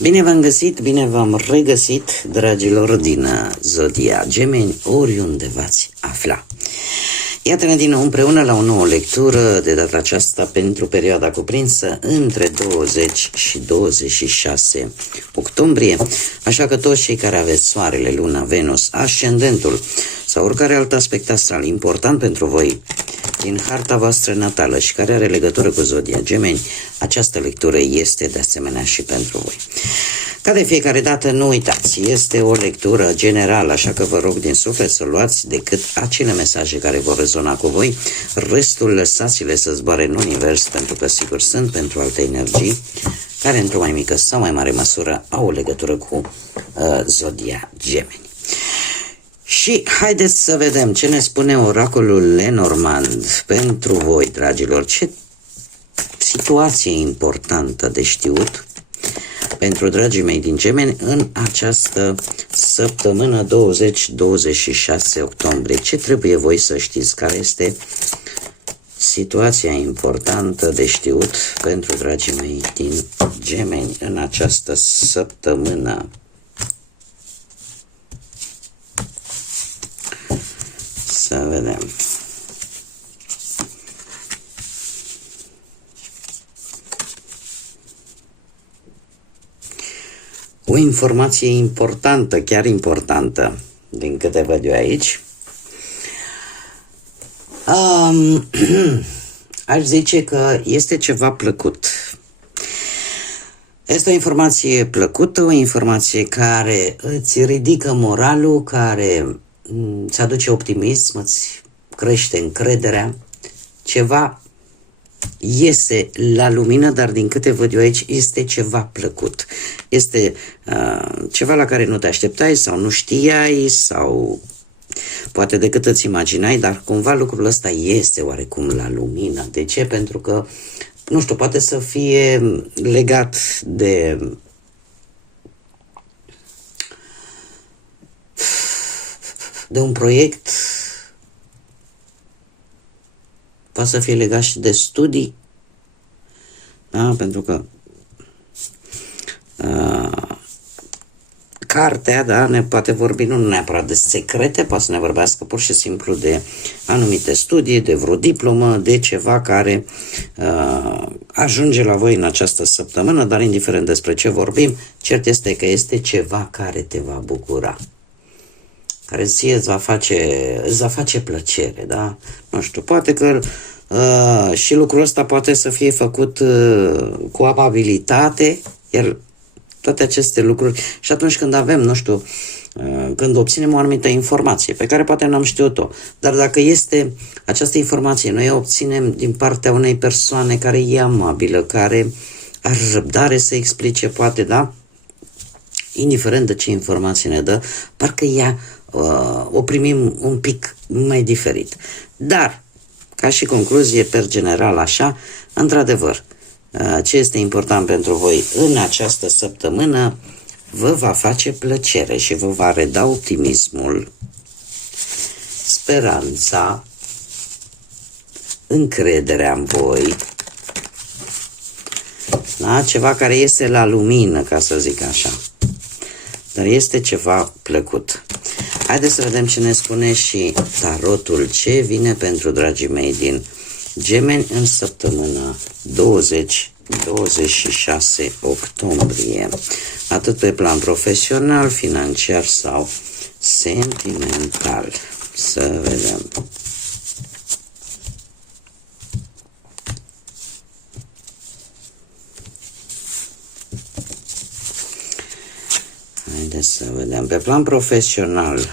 Bine v-am găsit, bine v-am regăsit, dragilor din Zodia Gemeni, oriunde v-ați afla. Iată-ne din nou împreună la o nouă lectură, de data aceasta pentru perioada cuprinsă între 20 și 26 octombrie, așa că toți cei care aveți Soarele, Luna, Venus, Ascendentul sau oricare alt aspect astral important pentru voi din harta voastră natală și care are legătură cu Zodia Gemeni, această lectură este de asemenea și pentru voi. Ca de fiecare dată, nu uitați, este o lectură generală, așa că vă rog din suflet să luați decât acele mesaje care vor rezona cu voi, restul lăsați-le să zboare în univers, pentru că sigur sunt pentru alte energii care într-o mai mică sau mai mare măsură au o legătură cu Zodia Gemeni. Și haideți să vedem ce ne spune oracolul Lenormand pentru voi, dragilor, ce situație importantă de știut pentru dragii mei din Gemeni în această săptămână 20-26 octombrie. Ce trebuie voi să știți? Care este situația importantă de știut pentru dragii mei din Gemeni în această săptămână? Să vedem. O informație importantă, chiar importantă, din câte văd eu aici. Aș zice că este ceva plăcut. Este o informație plăcută, o informație care îți ridică moralul, care îți aduce optimism, îți crește încrederea, ceva iese la lumină, dar din câte văd eu aici este ceva plăcut. Este ceva la care nu te așteptai sau nu știai sau poate decât îți imaginai, dar cumva lucrul ăsta este oarecum la lumină. De ce? Pentru că, nu știu, poate să fie legat de un proiect, poate să fie legat și de studii, da? Pentru că cartea, da, ne poate vorbi nu neapărat de secrete, poate să ne vorbească pur și simplu de anumite studii, de vreo diplomă, de ceva care ajunge la voi în această săptămână, dar indiferent despre ce vorbim, cert este că este ceva care te va bucura, care ție îți va face plăcere, da? Nu știu, poate că și lucrul ăsta poate să fie făcut cu amabilitate, iar toate aceste lucruri, și atunci când avem, nu știu, când obținem o anumită informație pe care poate n-am știut-o, dar dacă este această informație, noi o obținem din partea unei persoane care e amabilă, care are răbdare să explice, poate, da? Indiferent de ce informație ne dă, parcă ea o primim un pic mai diferit. Dar, ca și concluzie, per general, așa, într-adevăr, ce este important pentru voi în această săptămână vă va face plăcere și vă va reda optimismul, speranța, încrederea în voi, da? Ceva care este la lumină, ca să zic așa. Dar este ceva plăcut. Haideți să vedem ce ne spune și tarotul, ce vine pentru dragii mei din Gemeni în săptămâna 20-26 octombrie, atât pe plan profesional, financiar sau sentimental. Să vedem. Haideți să vedem. Pe plan profesional,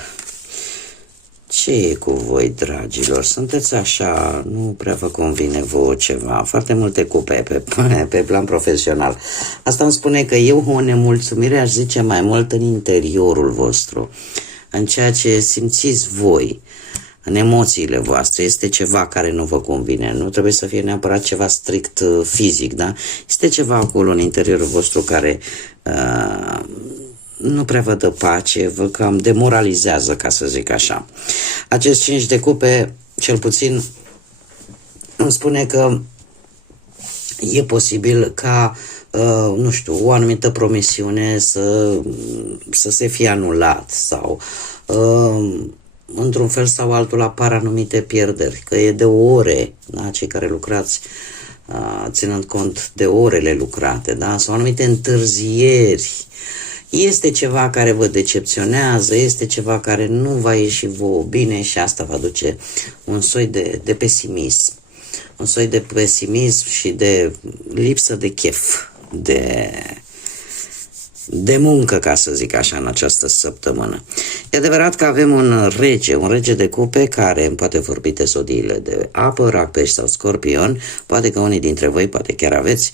ce e cu voi, dragilor? Sunteți așa, nu prea vă convine vouă ceva, foarte multe cupe pe plan profesional. Asta îmi spune că e o nemulțumire, aș zice, mai mult în interiorul vostru, în ceea ce simțiți voi, în emoțiile voastre. Este ceva care nu vă convine, nu trebuie să fie neapărat ceva strict fizic, da? Este ceva acolo în interiorul vostru care nu prea vă dă pace, vă cam demoralizează, ca să zic așa. Acest 5 de cupe, cel puțin, îmi spune că e posibil ca nu știu, o anumită promisiune să se fie anulat sau într-un fel sau altul apar anumite pierderi, că e de ore, da? Cei care lucrați ținând cont de orele lucrate, da? Sau anumite întârzieri. Este ceva care vă decepționează, este ceva care nu va ieși vouă bine și asta va duce un soi de pesimism. Un soi de pesimism și de lipsă de chef, de muncă, ca să zic așa, în această săptămână. E adevărat că avem un rege de cupe care îmi poate vorbi de zodiile de apă, rac, pești sau scorpion. Poate că unii dintre voi, poate chiar aveți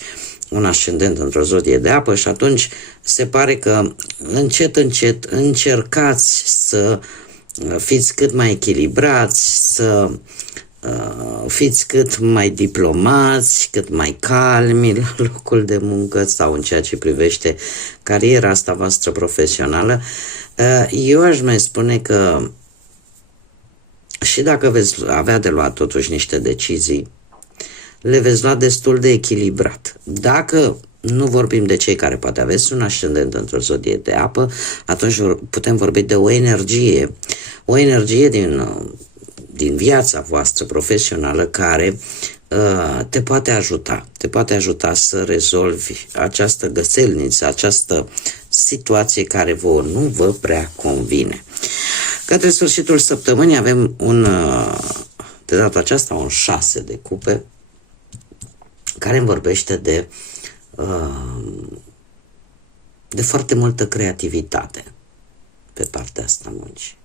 un ascendent într-o zodie de apă și atunci se pare că încet încercați să fiți cât mai echilibrați, să fiți cât mai diplomați, cât mai calmi la locul de muncă sau în ceea ce privește cariera asta voastră profesională. Eu aș mai spune că și dacă veți avea de luat totuși niște decizii, le veți lua destul de echilibrat. Dacă nu vorbim de cei care poate aveți un ascendent într-o zodie de apă, atunci putem vorbi de o energie din viața voastră profesională care te poate ajuta să rezolvi această găselniță, această situație care nu vă prea convine. Către sfârșitul săptămânii avem de data aceasta un 6 de cupe care îmi vorbește de foarte multă creativitate pe partea asta muncii.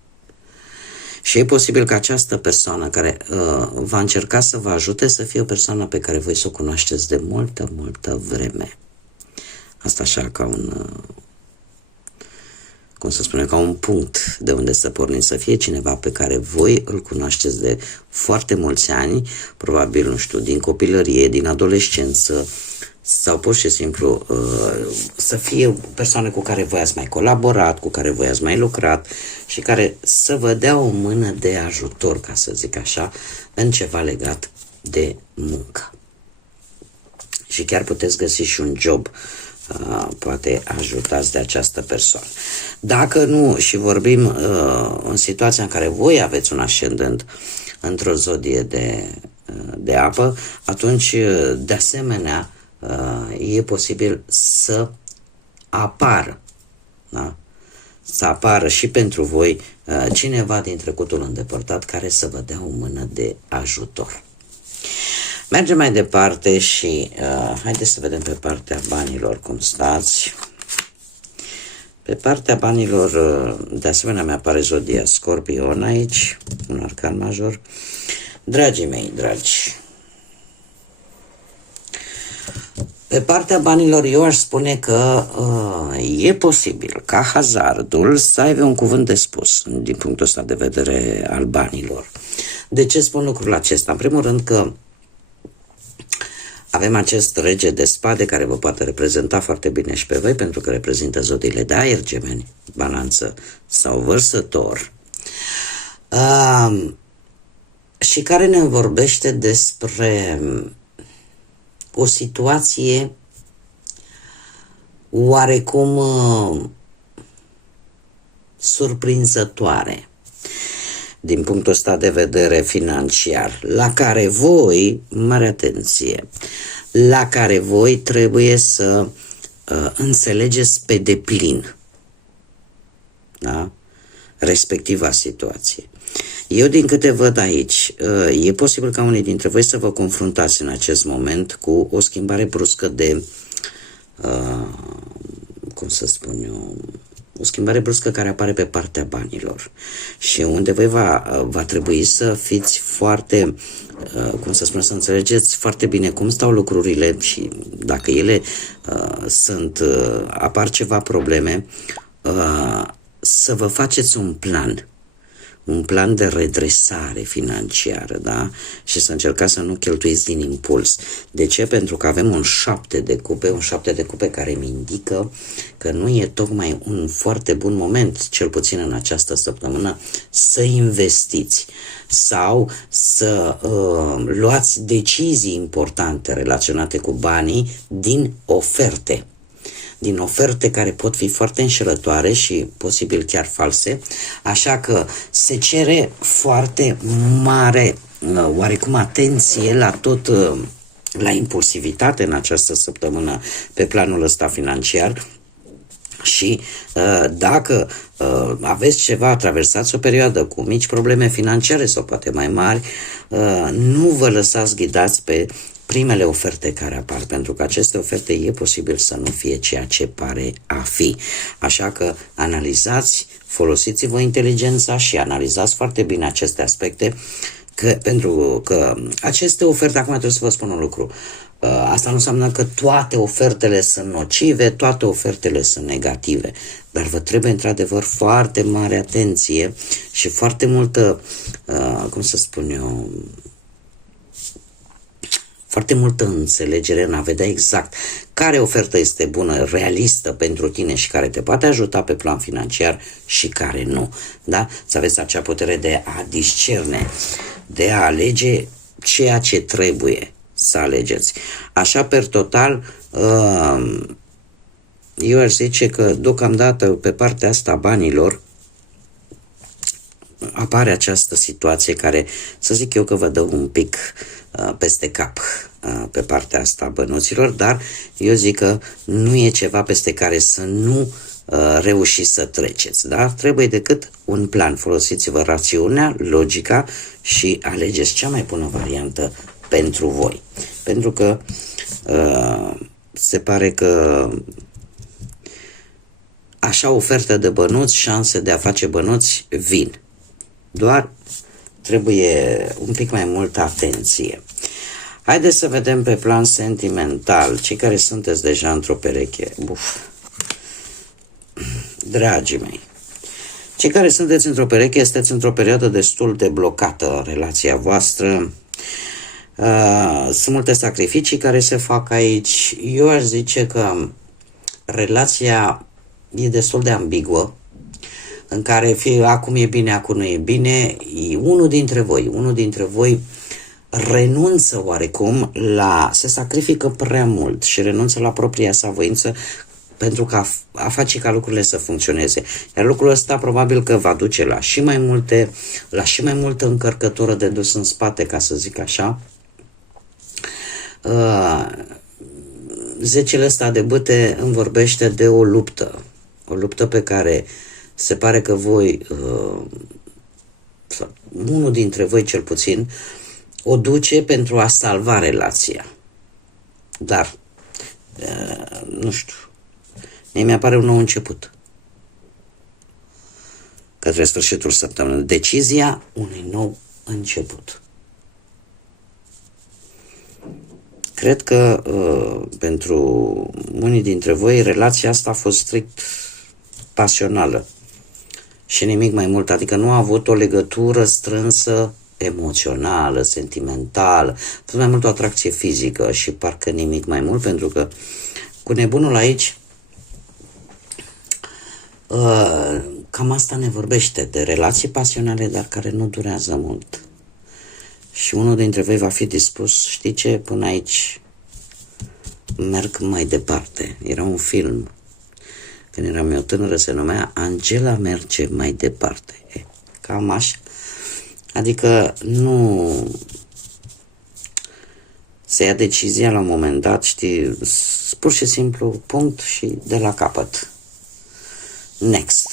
Și e posibil ca această persoană care va încerca să vă ajute să fie o persoană pe care voi să o cunoașteți de multă vreme. Asta așa ca ca un punct de unde să porniți, să fie cineva pe care voi îl cunoașteți de foarte mulți ani, probabil, nu știu, din copilărie, din adolescență, sau pur și simplu să fie o persoană cu care voi ați mai colaborat, cu care voi ați mai lucrat și care să vă dea o mână de ajutor, ca să zic așa, în ceva legat de muncă. Și chiar puteți găsi și un job, poate ajutați de această persoană. Dacă nu, și vorbim în situația în care voi aveți un ascendent într-o zodie de apă, atunci, de asemenea, e posibil să apară, da? Să apară și pentru voi cineva din trecutul îndepărtat care să vă dea o mână de ajutor. Mergem mai departe și haideți să vedem pe partea banilor cum stați. Pe partea banilor, de asemenea, mi-apare zodia Scorpion aici, un arcan major. Dragii mei, dragi, pe partea banilor eu aș spune că e posibil ca hazardul să aibă un cuvânt de spus din punctul ăsta de vedere al banilor. De ce spun lucrul acesta? În primul rând că avem acest rege de spade care vă poate reprezenta foarte bine și pe voi, pentru că reprezintă zodiile de aer, Gemeni, Balanță sau Vărsător, și care ne vorbește despre o situație oarecum surprinzătoare din punctul ăsta de vedere financiar, la care voi, mare atenție, la care voi trebuie să înțelegeți pe deplin, da? Respectiva situație. Eu, din câte văd aici, e posibil ca unii dintre voi să vă confruntați în acest moment cu o schimbare bruscă cum să spun eu, o schimbare bruscă care apare pe partea banilor și unde voi va trebui să fiți foarte, cum să spun, să înțelegeți foarte bine cum stau lucrurile și dacă ele apar ceva probleme, să vă faceți un un plan de redresare financiară, da? Și să încercați să nu cheltuiți din impuls. De ce? Pentru că avem un 7 de cupe care îmi indică că nu e tocmai un foarte bun moment, cel puțin în această săptămână, să investiți sau să luați decizii importante relaționate cu banii din oferte care pot fi foarte înșelătoare și posibil chiar false, așa că se cere foarte mare, oarecum atenție la tot, la impulsivitate în această săptămână pe planul ăsta financiar. Și dacă aveți ceva, traversați o perioadă cu mici probleme financiare sau poate mai mari, nu vă lăsați ghidați pe primele oferte care apar, pentru că aceste oferte e posibil să nu fie ceea ce pare a fi. Așa că analizați, folosiți-vă inteligența și analizați foarte bine aceste aspecte, pentru că aceste oferte, acum trebuie să vă spun un lucru, asta nu înseamnă că toate ofertele sunt nocive, toate ofertele sunt negative, dar vă trebuie într-adevăr foarte mare atenție și foarte multă, cum să spun eu, foarte multă înțelegere în a vedea exact care ofertă este bună, realistă pentru tine și care te poate ajuta pe plan financiar și care nu. Da? Să aveți acea putere de a discerne, de a alege ceea ce trebuie să alegeți. Așa, per total, eu aș zice că deocamdată pe partea asta a banilor apare această situație care, să zic eu, că vă dă un pic peste cap pe partea asta a bănuților, dar eu zic că nu e ceva peste care să nu reușiți să treceți, da? Trebuie decât un plan. Folosiți-vă rațiunea, logica și alegeți cea mai bună variantă pentru voi. Pentru că se pare că așa ofertă de bănuți, șanse de a face bănuți vin. Doar trebuie un pic mai multă atenție. Haideți să vedem pe plan sentimental, cei care sunteți deja într-o pereche. Dragii mei, cei care sunteți într-o pereche, sunteți într-o perioadă destul de blocată în relația voastră. Sunt multe sacrificii care se fac aici. Eu aș zice că relația e destul de ambiguă, în care fie acum e bine, acum nu e bine. Unul dintre voi renunță oarecum se sacrifică prea mult și renunță la propria sa voință pentru că a face ca lucrurile să funcționeze. Iar lucrul ăsta probabil că va duce la și mai multă încărcătură de dus în spate, ca să zic așa. Zecele ăsta de bâte îmi vorbește de o luptă pe care se pare că voi, sau unul dintre voi cel puțin, o duce pentru a salva relația. Dar, nu știu, mie mi-apare un nou început. Către sfârșitul săptămânii. Decizia unui nou început. Cred că pentru unii dintre voi relația asta a fost strict pasională și nimic mai mult, adică nu a avut o legătură strânsă emoțională, sentimentală, tot mai mult o atracție fizică și parcă nimic mai mult, pentru că cu nebunul aici cam asta ne vorbește, de relații pasionale, dar care nu durează mult. Și unul dintre voi va fi dispus, știi ce, până aici merg mai departe. Era un film, când eram eu tânără, se numea Angela merge mai departe. Cam așa. Adică nu se ia decizia la un moment dat, știi, pur și simplu, punct și de la capăt. Next.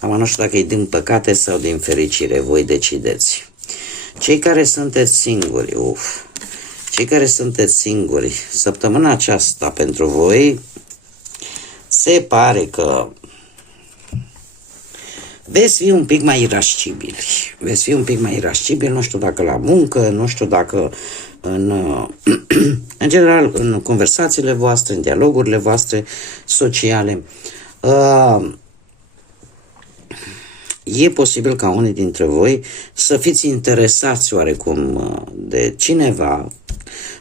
Am nu știu dacă e din păcate sau din fericire, voi decideți. Cei care sunteți singuri, săptămâna aceasta pentru voi se pare că veți fi un pic mai irascibili. Nu știu dacă la muncă, nu știu dacă în general în conversațiile voastre, în dialogurile voastre sociale. e posibil ca unii dintre voi să fiți interesați oarecum de cineva,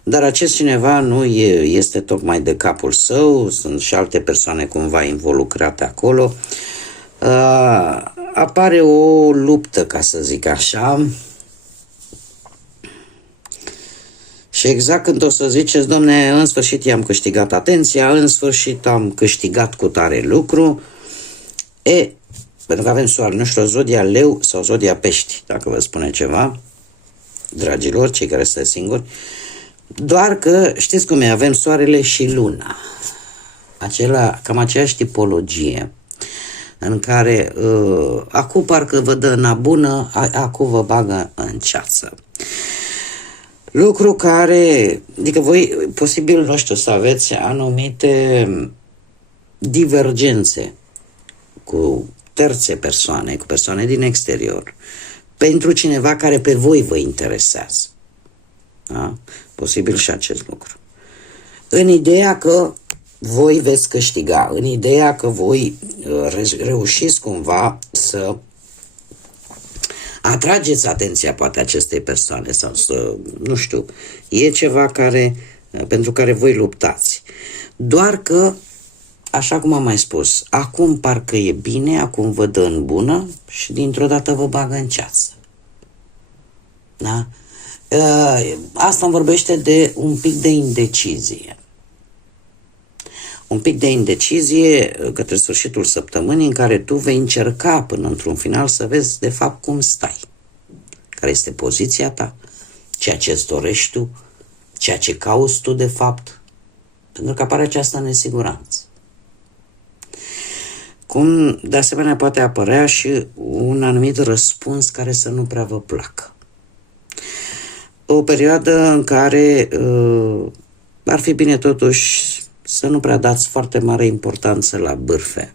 dar acest cineva nu este tocmai de capul său, sunt și alte persoane cumva involucrate acolo. Apare o luptă, ca să zic așa, și exact când o să ziceți, domne, în sfârșit i-am câștigat atenția, în sfârșit am câștigat cu tare lucru, pentru că avem soarele, nu știu, zodia leu sau zodia pești, dacă vă spune ceva, dragilor, cei care sunteți singuri, doar că știți cum e, avem soarele și luna, cam aceeași tipologie, în care acum parcă vă dă na bună, acum vă bagă în ceață. Lucru care, adică voi, posibil, nu știu, să aveți anumite divergențe cu terțe persoane, cu persoane din exterior, pentru cineva care pe voi vă interesează. Da? Posibil și acest lucru. În ideea că voi veți câștiga, în ideea că voi reușiți cumva să atrageți atenția poate acestei persoane sau să, nu știu, e ceva pentru care voi luptați. Doar că, așa cum am mai spus, acum parcă e bine, acum vă dă în bună și dintr-o dată vă bagă în ceață. Da? Asta îmi vorbește de un pic de indecizie. Un pic de indecizie către sfârșitul săptămânii în care tu vei încerca până într-un final să vezi de fapt cum stai. Care este poziția ta, ceea ce îți dorești tu, ceea ce cauți tu de fapt, pentru că apare această nesiguranță. Cum de asemenea poate apărea și un anumit răspuns care să nu prea vă placă. O perioadă în care ar fi bine totuși să nu prea dați foarte mare importanță la bârfe,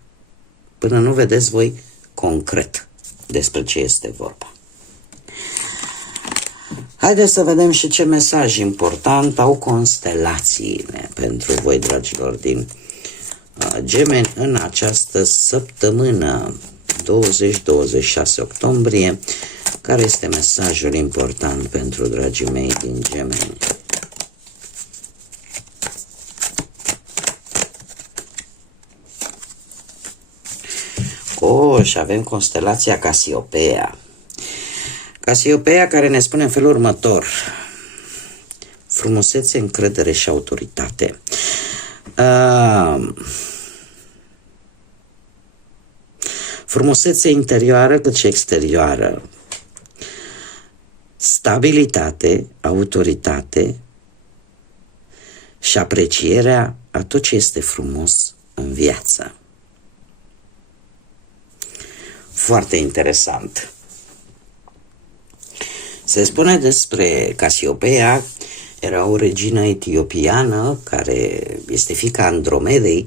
până nu vedeți voi concret despre ce este vorba. Haideți să vedem și ce mesaj important au constelațiile pentru voi, dragilor, din Gemeni în această săptămână 20-26 octombrie. Care este mesajul important pentru dragii mei din Gemeni? Și avem constelația Casiopeia. Casiopeia care ne spune în felul următor: frumusețe, încredere și autoritate. Frumusețe interioară cât și exterioară, stabilitate, autoritate și aprecierea a tot ce este frumos în viață. Foarte interesant. Se spune despre Casiopeia, era o regină etiopiană care este fiica Andromedei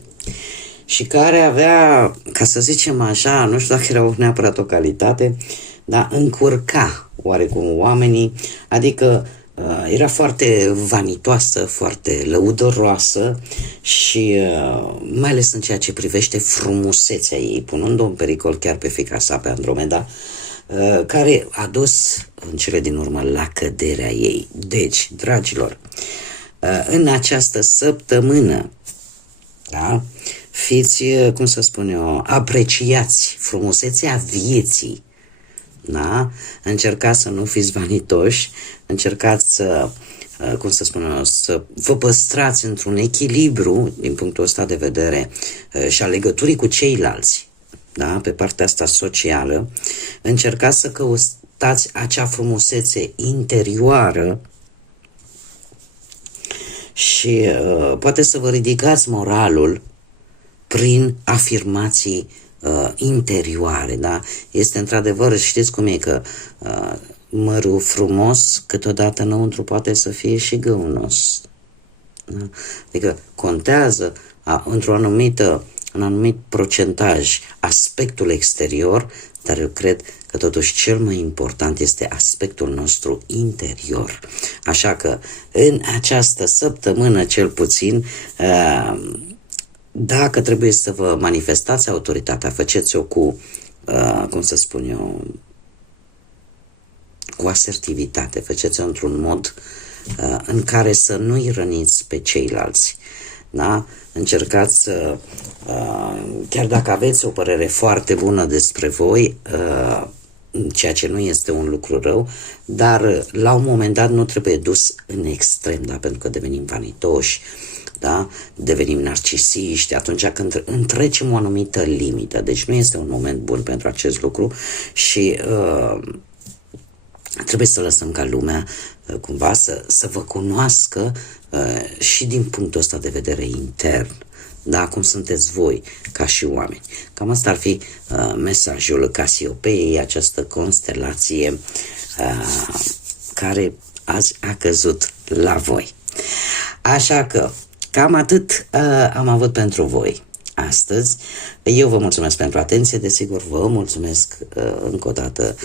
și care avea, ca să zicem așa, nu știu dacă era neapărat o calitate, dar încurca oarecum oamenii, adică era foarte vanitoasă, foarte lăudăroasă și mai ales în ceea ce privește frumusețea ei, punând-o în pericol chiar pe fiica sa, pe Andromeda, care a dus în cele din urmă la căderea ei. Deci, dragilor, în această săptămână, da, fiți, cum să spun eu, apreciați frumusețea vieții, da? Încercați să nu fiți vanitoși, încercați să, cum să spun eu, să vă păstrați într-un echilibru din punctul ăsta de vedere și a legăturii cu ceilalți, da? Pe partea asta socială, încercați să căutați acea frumusețe interioară și poate să vă ridicați moralul prin afirmații interioare, da? Este într-adevăr, știți cum e, că mărul frumos câteodată înăuntru poate să fie și găunos, da? Adică contează un anumit procentaj aspectul exterior, dar eu cred că totuși cel mai important este aspectul nostru interior. Așa că în această săptămână cel puțin, dacă trebuie să vă manifestați autoritatea, faceți-o cu cum să spun eu, cu asertivitate, faceți-o într-un mod în care să nu-i răniți pe ceilalți. Da? Încercați să, chiar dacă aveți o părere foarte bună despre voi, ceea ce nu este un lucru rău, dar la un moment dat nu trebuie dus în extrem, da? Pentru că devenim vanitoși, da? Devenim narcisiști atunci când întrecem o anumită limită. Deci nu este un moment bun pentru acest lucru și trebuie să lăsăm ca lumea cumva să vă cunoască și din punctul ăsta de vedere intern, da, cum sunteți voi ca și oameni. Cam asta ar fi mesajul Casiopeiei, această constelație care azi a căzut la voi. Așa că cam atât am avut pentru voi astăzi. Eu vă mulțumesc pentru atenție, desigur vă mulțumesc încă o dată,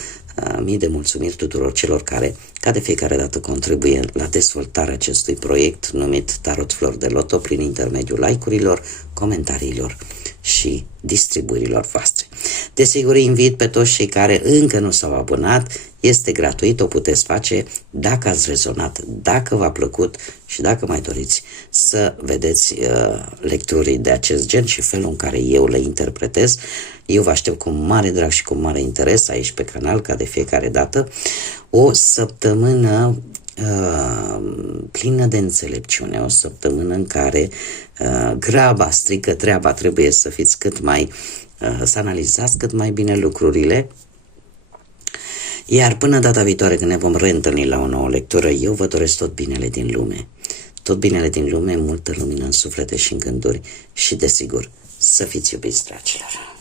mii de mulțumiri tuturor celor care, ca de fiecare dată, contribuie la dezvoltarea acestui proiect numit Tarot Flori de Loto prin intermediul like-urilor, comentariilor și distribuirilor voastre. Desigur, invit pe toți cei care încă nu s-au abonat, este gratuit, o puteți face dacă ați rezonat, dacă v-a plăcut și dacă mai doriți să vedeți lecturi de acest gen și felul în care eu le interpretez. Eu vă aștept cu mare drag și cu mare interes aici pe canal, ca de fiecare dată, o săptămână plină de înțelepciune, o săptămână în care graba strică treaba, trebuie să fiți cât mai, să analizați cât mai bine lucrurile. Iar până data viitoare când ne vom reîntâlni la o nouă lectură, eu vă doresc tot binele din lume. Tot binele din lume, multă lumină în suflete și în gânduri și, desigur, să fiți iubiți, dragilor.